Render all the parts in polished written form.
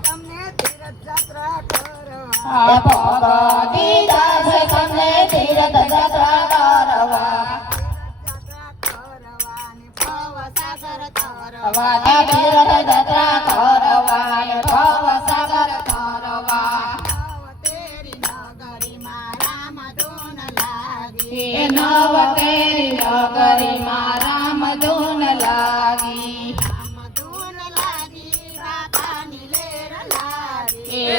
તમને તીર્થ યાત્રા કરવા ભોગ દીધા છે તમને તીર્થ યાત્રા કરવા તીર્થ યાત્રા કરવા ભવ સાગર તરવા નવતેરી નગરીમાં રામ ધૂન લાગી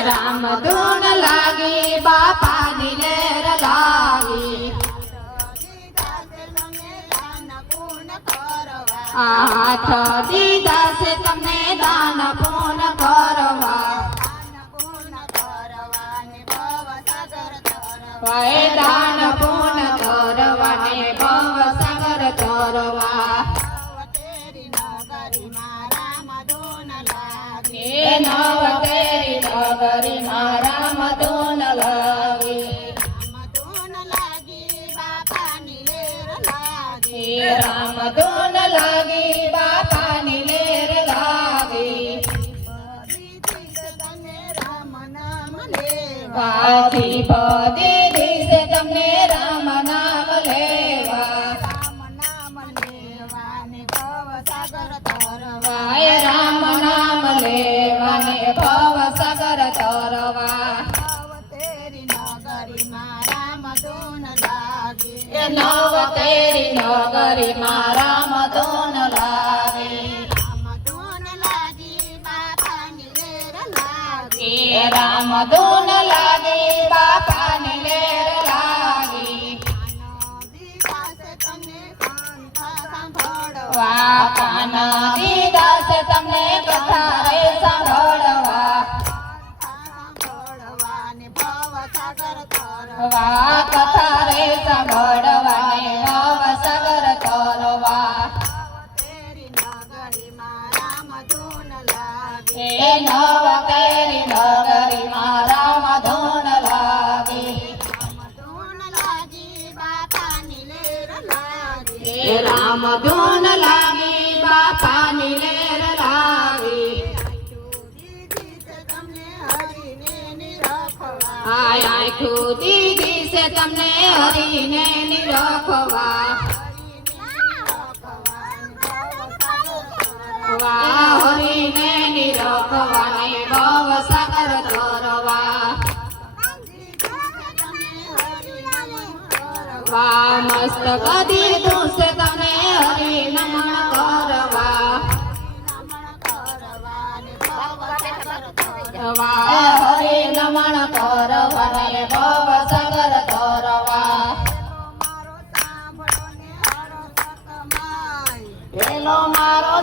રામ ધૂન લાગી બાપાની લેર લાગી હાથ દીધા છે તમને દાન પૂન કરવા દાન પૂન કરવા ને ભવ સાગર તરવા નવતેરી નગરીમાં રામ ધૂન લાગી રામ ધૂન લાગી બાપાની લેર લાગી પાછી પદી દિશે તમને રામ નામ લેવા રામ નામ લેવા ને ભવ સાગર તરવા નવતેરી નગરીમાં રામ ધૂન લાગી રામ ધૂન લાગી બાપાની લેર લાગી કાન દીધા છે તમને કથા રે સાંભળવા કથા રે સાંભળવા ને ભવ સાગર તરવા નવતેરી નગરીમાં રામ ધૂન લાગી રામ ધૂન લાગી બાપાની લેર લાગી આખું દીધી છે તમને હરીને નિરખવા હરીને નિરખવા ને ભવ સાગર તરવા મસ્તક દીધું છે તમને હરી નમન કરવા હરી નમન કરવા ને ભવ સાગર તરવા પેલો મારો